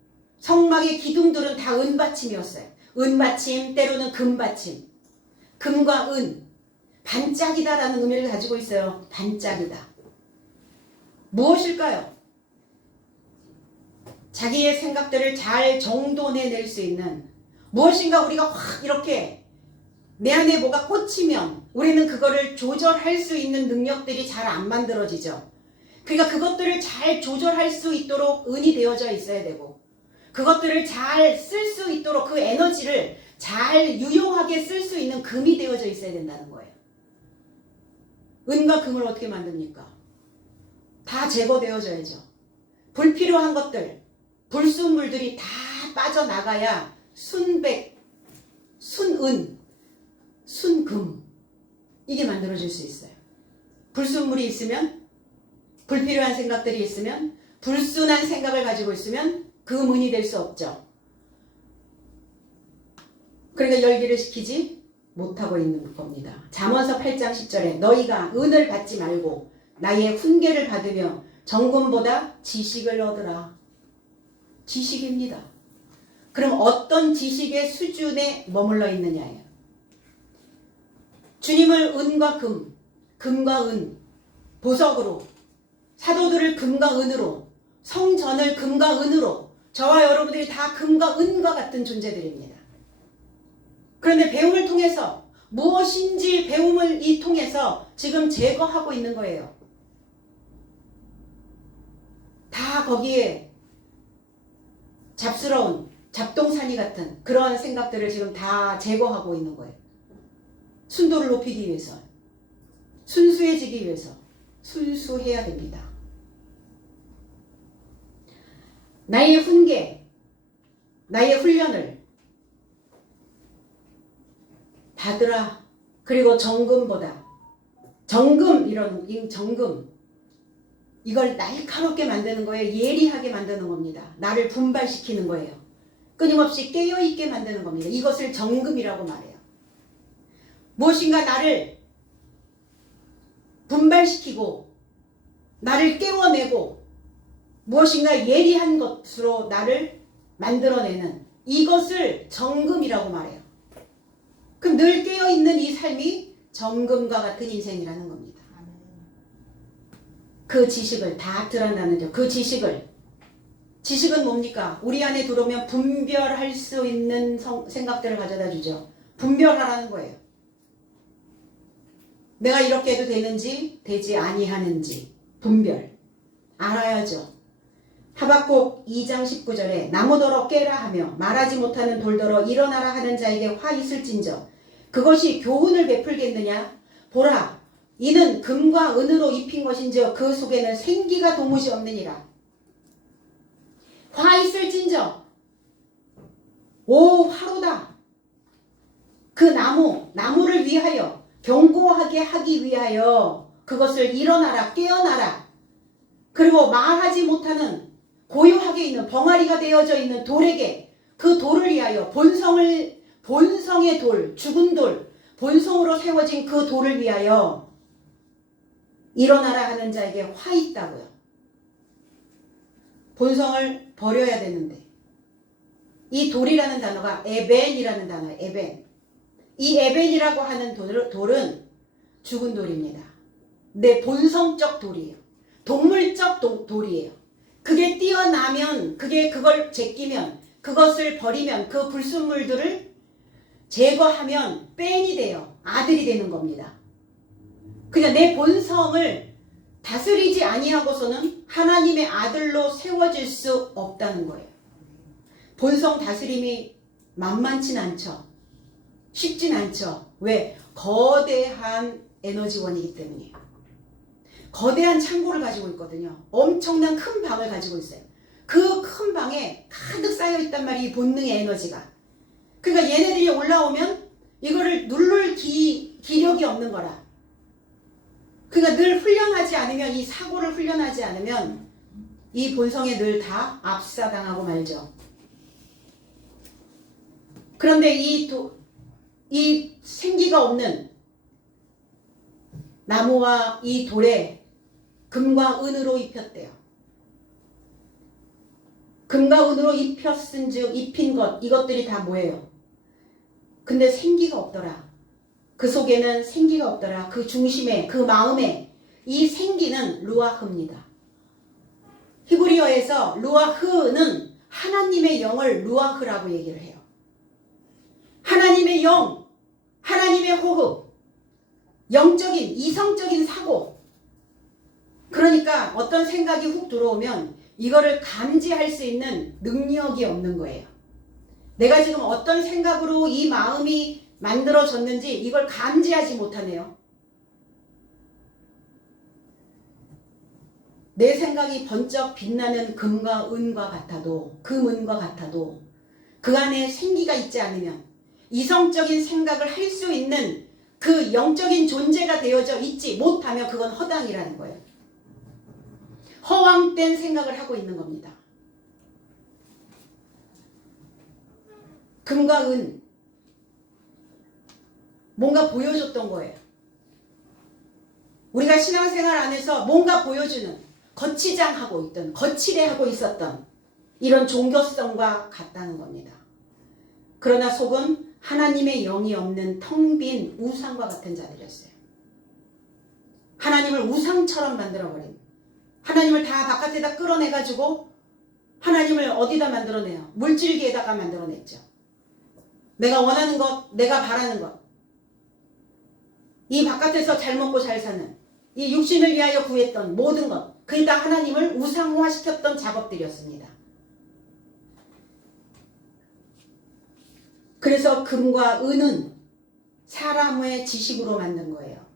성막의 기둥들은 다 은받침이었어요. 은받침, 때로는 금받침. 금과 은, 반짝이다라는 의미를 가지고 있어요. 반짝이다. 무엇일까요? 자기의 생각들을 잘 정돈해낼 수 있는 무엇인가. 우리가 확 이렇게 내 안에 뭐가 꽂히면 우리는 그거를 조절할 수 있는 능력들이 잘 안 만들어지죠. 그러니까 그것들을 잘 조절할 수 있도록 은이 되어져 있어야 되고, 그것들을 잘 쓸 수 있도록 그 에너지를 잘 유용하게 쓸 수 있는 금이 되어져 있어야 된다는 거예요. 은과 금을 어떻게 만듭니까? 다 제거되어져야죠. 불필요한 것들, 불순물들이 다 빠져나가야 순백, 순은, 순금 이게 만들어질 수 있어요. 불순물이 있으면, 불필요한 생각들이 있으면, 불순한 생각을 가지고 있으면 금은이 될 수 없죠. 그러니까 열기를 시키지 못하고 있는 겁니다. 잠언서 8장 10절에 너희가 은을 받지 말고 나의 훈계를 받으며 정금보다 지식을 얻으라. 지식입니다. 그럼 어떤 지식의 수준에 머물러 있느냐예요. 주님을 은과 금, 금과 은, 보석으로, 사도들을 금과 은으로, 성전을 금과 은으로, 저와 여러분들이 다 금과 은과 같은 존재들입니다. 그런데 배움을 통해서 무엇인지 배움을 통해서 지금 제거하고 있는 거예요. 다 거기에 잡스러운 잡동사니 같은 그러한 생각들을 지금 다 제거하고 있는 거예요. 순도를 높이기 위해서, 순수해지기 위해서 순수해야 됩니다. 나의 훈계, 나의 훈련을 받으라. 그리고 정금보다, 정금 이걸 날카롭게 만드는 거예요. 예리하게 만드는 겁니다. 나를 분발시키는 거예요. 끊임없이 깨어있게 만드는 겁니다. 이것을 정금이라고 말해요. 무엇인가 나를 분발시키고 나를 깨워내고 무엇인가 예리한 것으로 나를 만들어내는 이것을 정금이라고 말해요. 그럼 늘 깨어있는 이 삶이 정금과 같은 인생이라는 겁니다. 그 지식을 다 드러나는 점, 그 지식은 뭡니까? 우리 안에 들어오면 분별할 수 있는 생각들을 가져다 주죠. 분별하라는 거예요. 내가 이렇게 해도 되는지 되지 아니하는지 분별 알아야죠. 하박국 2장 19절에 나무더러 깨라 하며 말하지 못하는 돌더러 일어나라 하는 자에게 화 있을진저 그것이 교훈을 베풀겠느냐? 보라, 이는 금과 은으로 입힌 것인지요 그 속에는 생기가 도무지 없느니라. 화 있을진저, 오 화로다. 그 나무를 위하여, 견고하게 하기 위하여 그것을 일어나라, 깨어나라. 그리고 말하지 못하는 고요하게 있는 벙어리가 되어져 있는 돌에게 그 돌을 위하여 본성의 돌, 죽은 돌, 본성으로 세워진 그 돌을 위하여 일어나라 하는 자에게 화 있다고요. 본성을 버려야 되는데 이 돌이라는 단어가 에벤이라는 단어예요. 에벤. 이 에벤이라고 하는 돌은 죽은 돌입니다. 내 본성적 돌이에요. 동물적 돌이에요. 그게 뛰어나면, 그걸 제끼면, 그것을 버리면, 그 불순물들을 제거하면 뺀이 돼요. 아들이 되는 겁니다. 그냥 내 본성을 다스리지 아니하고서는 하나님의 아들로 세워질 수 없다는 거예요. 본성 다스림이 만만치 않죠. 쉽진 않죠. 왜? 거대한 에너지원이기 때문이에요. 거대한 창고를 가지고 있거든요. 엄청난 큰 방을 가지고 있어요. 그 큰 방에 가득 쌓여 있단 말이에요. 이 본능의 에너지가. 그러니까 얘네들이 올라오면 이거를 누를 기력이 없는 거라. 그러니까 늘 훈련하지 않으면, 이 사고를 훈련하지 않으면 이 본성에 늘 다 압사당하고 말죠. 그런데 이 생기가 없는 나무와 이 돌에 금과 은으로 입혔대요. 금과 은으로 입혔은즉 입힌 것, 이것들이 다 뭐예요? 근데 생기가 없더라. 그 속에는 생기가 없더라. 그 중심에, 그 마음에 이 생기는 루아흐입니다. 히브리어에서 루아흐는 하나님의 영을 루아흐라고 얘기를 해요. 하나님의 영, 하나님의 호흡, 영적인, 이성적인 사고. 그러니까 어떤 생각이 훅 들어오면 이거를 감지할 수 있는 능력이 없는 거예요. 내가 지금 어떤 생각으로 이 마음이 만들어졌는지 이걸 감지하지 못하네요. 내 생각이 번쩍 빛나는 금과 은과 같아도, 금은과 같아도 그 안에 생기가 있지 않으면, 이성적인 생각을 할 수 있는 그 영적인 존재가 되어져 있지 못하면 그건 허당이라는 거예요. 허황된 생각을 하고 있는 겁니다. 금과 은, 뭔가 보여줬던 거예요. 우리가 신앙생활 안에서 뭔가 보여주는, 거치장하고 있던, 거칠해하고 있었던 이런 종교성과 같다는 겁니다. 그러나 속은 하나님의 영이 없는 텅 빈 우상과 같은 자들이었어요. 하나님을 우상처럼 만들어버린, 하나님을 다 바깥에다 끌어내가지고 하나님을 어디다 만들어내요? 물질기에다가 만들어냈죠. 내가 원하는 것, 내가 바라는 것, 이 바깥에서 잘 먹고 잘 사는, 이 육신을 위하여 구했던 모든 것, 그게 다 하나님을 우상화시켰던 작업들이었습니다. 그래서 금과 은은 사람의 지식으로 만든 거예요.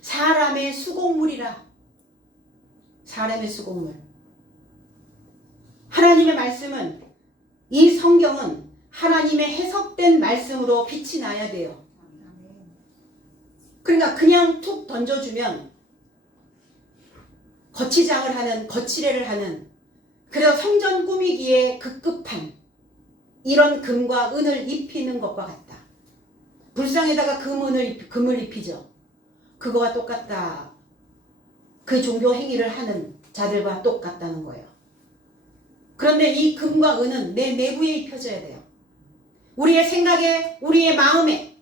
사람의 수공물이라. 사람의 수공물. 하나님의 말씀은, 이 성경은 하나님의 해석된 말씀으로 빛이 나야 돼요. 그러니까 그냥 툭 던져주면 거치장을 하는, 거치레를 하는, 그래서 성전 꾸미기에 급급한 이런 금과 은을 입히는 것과 같다. 불상에다가 금을 입히죠. 그거와 똑같다. 그 종교 행위를 하는 자들과 똑같다는 거예요. 그런데 이 금과 은은 내 내부에 입혀져야 돼요. 우리의 생각에, 우리의 마음에,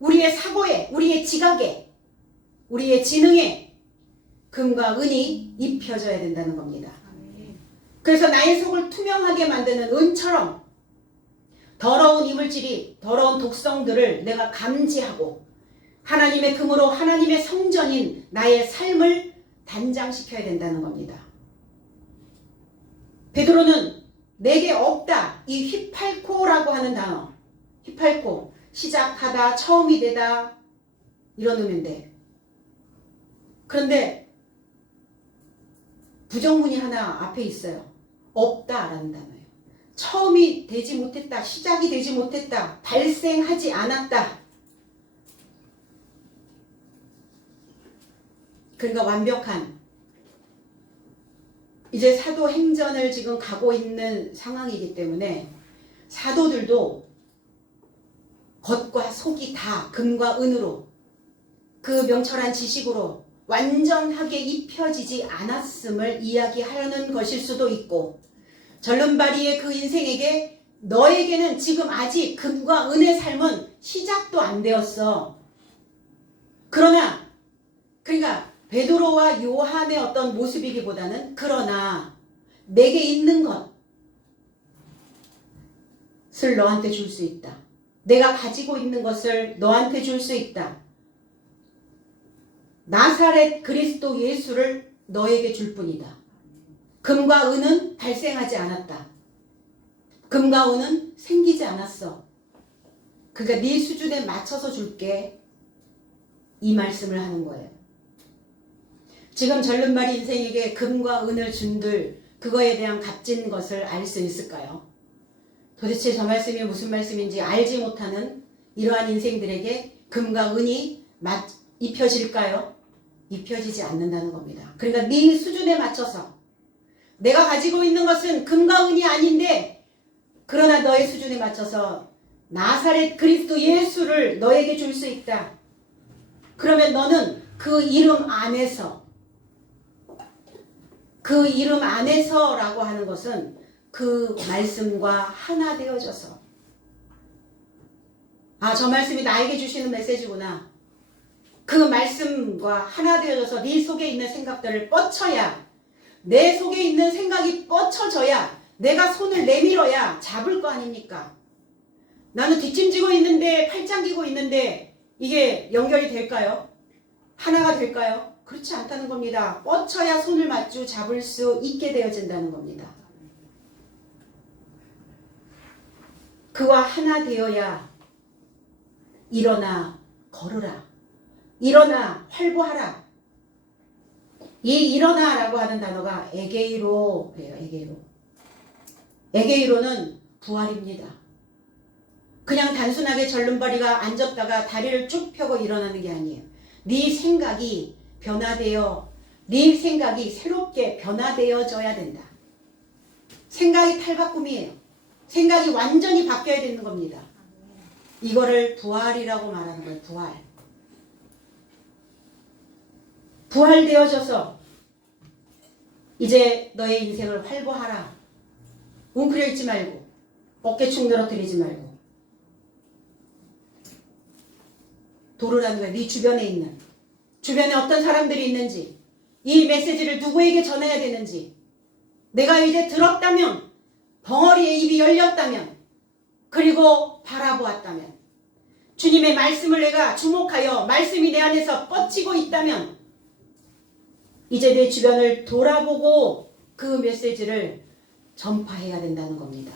우리의 사고에, 우리의 지각에, 우리의 지능에 금과 은이 입혀져야 된다는 겁니다. 그래서 나의 속을 투명하게 만드는 은처럼 더러운 이물질이, 더러운 독성들을 내가 감지하고 하나님의 금으로 하나님의 성전인 나의 삶을 단장시켜야 된다는 겁니다. 베드로는 내게 없다, 이 휘팔코라고 하는 단어, 휘팔코, 시작하다, 처음이 되다, 이런 의미인데, 그런데 부정문이 하나 앞에 있어요. 없다라는 단어예요. 처음이 되지 못했다, 시작이 되지 못했다, 발생하지 않았다. 그러니까 완벽한, 이제 사도행전을 지금 가고 있는 상황이기 때문에 사도들도 겉과 속이 다 금과 은으로, 그 명철한 지식으로 완전하게 입혀지지 않았음을 이야기하려는 것일 수도 있고, 절름발이의 그 인생에게 너에게는 지금 아직 금과 은의 삶은 시작도 안 되었어. 그러나, 그러니까 베드로와 요한의 어떤 모습이기보다는, 그러나 내게 있는 것을 너한테 줄 수 있다. 내가 가지고 있는 것을 너한테 줄 수 있다. 나사렛 그리스도 예수를 너에게 줄 뿐이다. 금과 은은 발생하지 않았다. 금과 은은 생기지 않았어. 그러니까 네 수준에 맞춰서 줄게. 이 말씀을 하는 거예요. 지금 절름발이 인생에게 금과 은을 준들 그거에 대한 값진 것을 알 수 있을까요? 도대체 저 말씀이 무슨 말씀인지 알지 못하는 이러한 인생들에게 금과 은이 입혀질까요? 입혀지지 않는다는 겁니다. 그러니까 네 수준에 맞춰서 내가 가지고 있는 것은 금과 은이 아닌데 그러나 너의 수준에 맞춰서 나사렛 그리스도 예수를 너에게 줄 수 있다. 그러면 너는 그 이름 안에서라고 하는 것은 그 말씀과 하나 되어져서 저 말씀이 나에게 주시는 메시지구나. 그 말씀과 하나 되어져서 네 속에 있는 생각들을 뻗쳐야 내 속에 있는 생각이 뻗쳐져야 내가 손을 내밀어야 잡을 거 아닙니까? 나는 뒷짐지고 있는데 팔짱 끼고 있는데 이게 연결이 될까요? 하나가 될까요? 그렇지 않다는 겁니다. 뻗쳐야 손을 맞추 잡을 수 있게 되어진다는 겁니다. 그와 하나 되어야 일어나 걸으라. 일어나 활보하라. 이 일어나라고 하는 단어가 에게이로예요. 에게이로는 부활입니다. 그냥 단순하게 절름발이가 앉았다가 다리를 쭉 펴고 일어나는 게 아니에요. 네 생각이 변화되어 네 생각이 새롭게 변화되어져야 된다. 생각이 탈바꿈이에요. 생각이 완전히 바뀌어야 되는 겁니다. 이거를 부활이라고 말하는 거예요. 부활되어져서 이제 너의 인생을 활보하라. 웅크려 있지 말고 어깨축 늘어뜨리지 말고 도르라는 거야. 네 주변에 어떤 사람들이 있는지 이 메시지를 누구에게 전해야 되는지 내가 이제 들었다면 벙어리의 입이 열렸다면 그리고 바라보았다면 주님의 말씀을 내가 주목하여 말씀이 내 안에서 뻗치고 있다면 이제 내 주변을 돌아보고 그 메시지를 전파해야 된다는 겁니다.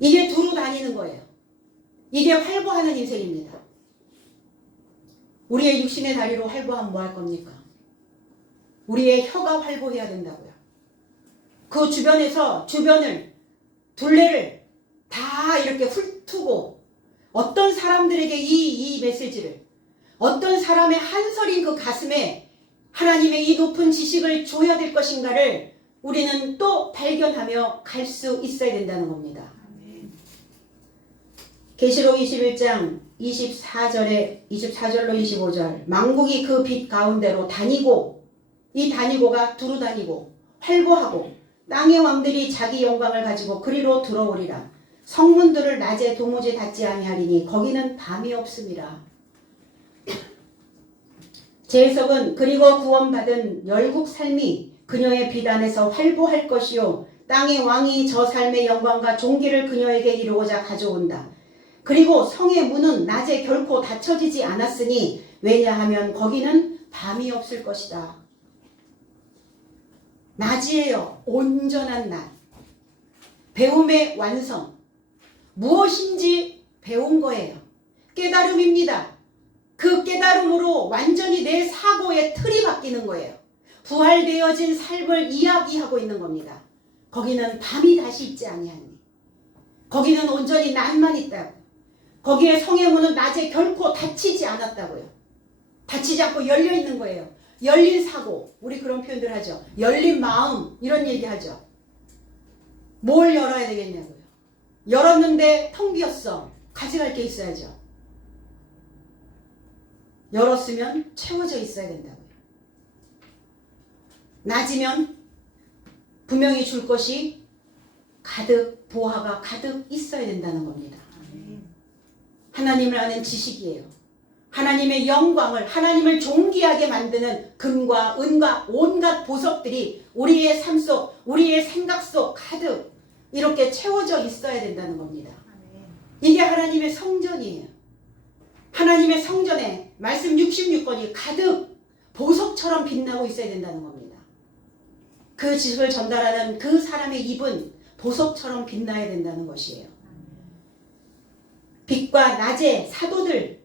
이게 두루 다니는 거예요. 이게 활보하는 인생입니다. 우리의 육신의 다리로 활보하면 뭐 할 겁니까? 우리의 혀가 활보해야 된다고요. 그 주변을 둘레를 다 이렇게 훑고 어떤 사람들에게 이 메시지를 어떤 사람의 한설인 그 가슴에 하나님의 이 높은 지식을 줘야 될 것인가를 우리는 또 발견하며 갈 수 있어야 된다는 겁니다. 계시록 21장 24절로 25절 만국이 그 빛 가운데로 다니고 이 다니고가 두루 다니고 활보하고 땅의 왕들이 자기 영광을 가지고 그리로 들어오리라. 성문들을 낮에 도무지 닫지 아니하리니 거기는 밤이 없음이라. 제 해석은 그리고 구원받은 열국 삶이 그녀의 빛 안에서 활보할 것이요 땅의 왕이 저 삶의 영광과 존귀를 그녀에게 이루고자 가져온다. 그리고 성의 문은 낮에 결코 닫혀지지 않았으니 왜냐하면 거기는 밤이 없을 것이다. 낮이에요. 온전한 낮. 배움의 완성. 무엇인지 배운 거예요. 깨달음입니다. 그 깨달음으로 완전히 내 사고의 틀이 바뀌는 거예요. 부활되어진 삶을 이야기하고 있는 겁니다. 거기는 밤이 다시 있지 아니하니. 거기는 온전히 낮만 있다고. 거기에 성의 문은 낮에 결코 닫히지 않았다고요. 닫히지 않고 열려 있는 거예요. 열린 사고, 우리 그런 표현들 하죠. 열린 마음, 이런 얘기 하죠. 뭘 열어야 되겠냐고요. 열었는데 텅 비었어. 가져갈 게 있어야죠. 열었으면 채워져 있어야 된다고요. 낮이면 분명히 줄 것이 가득, 보화가 가득 있어야 된다는 겁니다. 하나님을 아는 지식이에요. 하나님의 영광을, 하나님을 존귀하게 만드는 금과 은과 온갖 보석들이 우리의 삶 속, 우리의 생각 속 가득 이렇게 채워져 있어야 된다는 겁니다. 이게 하나님의 성전이에요. 하나님의 성전에 말씀 66권이 가득 보석처럼 빛나고 있어야 된다는 겁니다. 그 지식을 전달하는 그 사람의 입은 보석처럼 빛나야 된다는 것이에요. 빛과 낮의 사도들을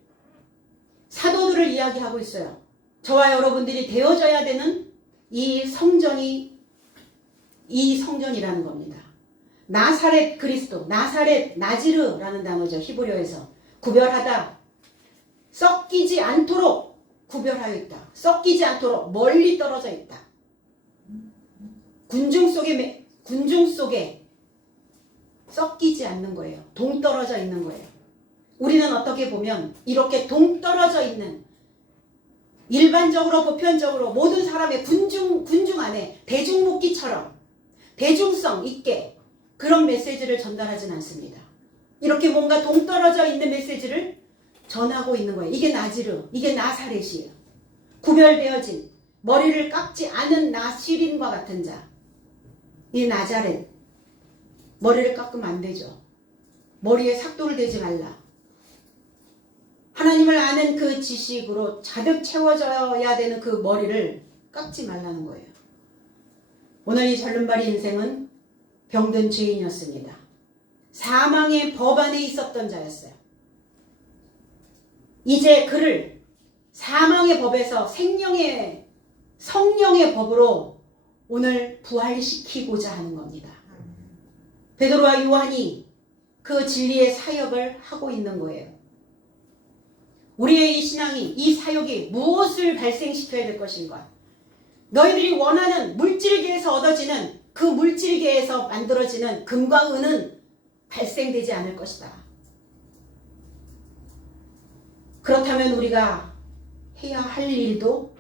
이야기하고 있어요. 저와 여러분들이 되어져야 되는 이 성전이라는 겁니다. 나사렛 그리스도, 나사렛 나지르라는 단어죠. 히브리어에서 구별하다, 썩기지 않도록 구별하여 있다. 썩기지 않도록 멀리 떨어져 있다. 군중 속에 썩기지 않는 거예요. 동떨어져 있는 거예요. 우리는 어떻게 보면 이렇게 동떨어져 있는, 일반적으로 보편적으로 모든 사람의 군중 안에 대중목기처럼 대중성 있게 그런 메시지를 전달하진 않습니다. 이렇게 뭔가 동떨어져 있는 메시지를 전하고 있는 거예요. 이게 나지르, 이게 나사렛이에요. 구별되어진, 머리를 깎지 않은 나시린과 같은 자, 이 나자렛. 머리를 깎으면 안 되죠. 머리에 삭도를 대지 말라. 하나님을 아는 그 지식으로 가득 채워져야 되는 그 머리를 깎지 말라는 거예요. 오늘 이 절름발이 인생은 병든 죄인이었습니다. 사망의 법 안에 있었던 자였어요. 이제 그를 사망의 법에서 성령의 법으로 오늘 부활시키고자 하는 겁니다. 베드로와 요한이 그 진리의 사역을 하고 있는 거예요. 우리의 이 신앙이, 이 사역이 무엇을 발생시켜야 될 것인가? 너희들이 원하는 물질계에서 얻어지는 그 물질계에서 만들어지는 금과 은은 발생되지 않을 것이다. 그렇다면 우리가 해야 할 일도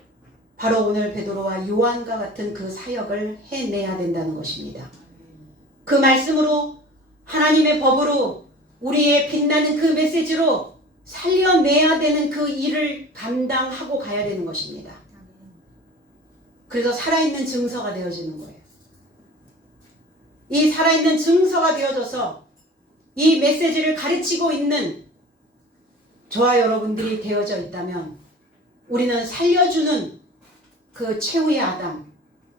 바로 오늘 베드로와 요한과 같은 그 사역을 해내야 된다는 것입니다. 그 말씀으로, 하나님의 법으로, 우리의 빛나는 그 메시지로 살려내야 되는 그 일을 감당하고 가야 되는 것입니다. 그래서 살아있는 증서가 되어지는 거예요. 이 살아있는 증서가 되어져서 이 메시지를 가르치고 있는 저와 여러분들이 되어져 있다면 우리는 살려주는 그 최후의 아담,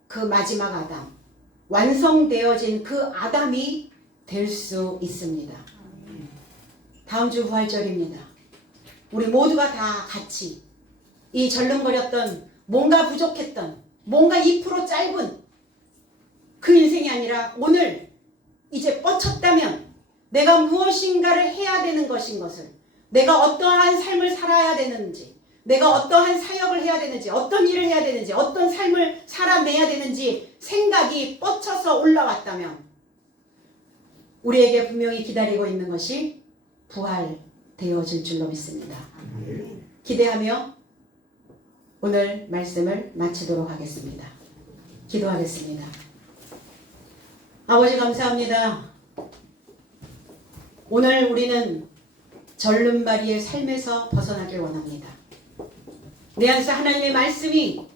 그 마지막 아담, 완성되어진 그 아담이 될 수 있습니다. 다음 주 부활절입니다. 우리 모두가 다 같이 이 절름거렸던, 뭔가 부족했던, 뭔가 2% 짧은 그 인생이 아니라 오늘 이제 뻗쳤다면 내가 무엇인가를 해야 되는 것인 것을, 내가 어떠한 삶을 살아야 되는지, 내가 어떠한 사역을 해야 되는지, 어떤 일을 해야 되는지, 어떤 삶을 살아내야 되는지 생각이 뻗쳐서 올라왔다면 우리에게 분명히 기다리고 있는 것이 부활되어질 줄로 믿습니다. 기대하며 오늘 말씀을 마치도록 하겠습니다. 기도하겠습니다. 아버지 감사합니다. 오늘 우리는 절름발이의 삶에서 벗어나길 원합니다. 내 안에서 하나님의 말씀이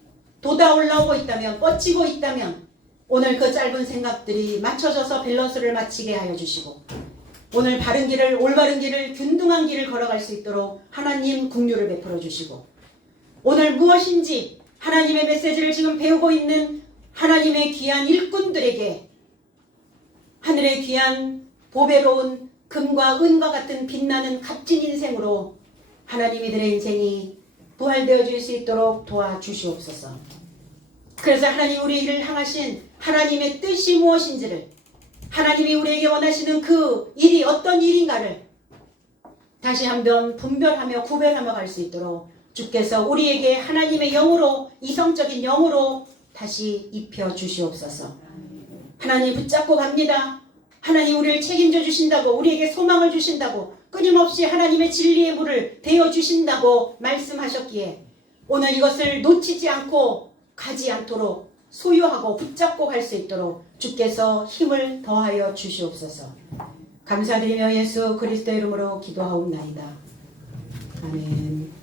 돋아 올라오고 있다면, 뻗치고 있다면 오늘 그 짧은 생각들이 맞춰져서 밸런스를 맞추게 하여 주시고 오늘 바른 길을, 올바른 길을, 균등한 길을 걸어갈 수 있도록 하나님 긍휼을 베풀어 주시고 오늘 무엇인지 하나님의 메시지를 지금 배우고 있는 하나님의 귀한 일꾼들에게 하늘의 귀한 보배로운 금과 은과 같은 빛나는 값진 인생으로 하나님 이들의 인생이 부활되어질 수 있도록 도와주시옵소서. 그래서 하나님 우리를 향하신 하나님의 뜻이 무엇인지를, 하나님이 우리에게 원하시는 그 일이 어떤 일인가를 다시 한번 분별하며 구별하며 갈 수 있도록 주께서 우리에게 하나님의 영으로, 이성적인 영으로 다시 입혀 주시옵소서. 하나님 붙잡고 갑니다. 하나님 우리를 책임져 주신다고, 우리에게 소망을 주신다고, 끊임없이 하나님의 진리의 물을 대어 주신다고 말씀하셨기에 오늘 이것을 놓치지 않고 가지 않도록 소유하고 붙잡고 갈 수 있도록 주께서 힘을 더하여 주시옵소서. 감사드리며 예수 그리스도의 이름으로 기도하옵나이다. 아멘.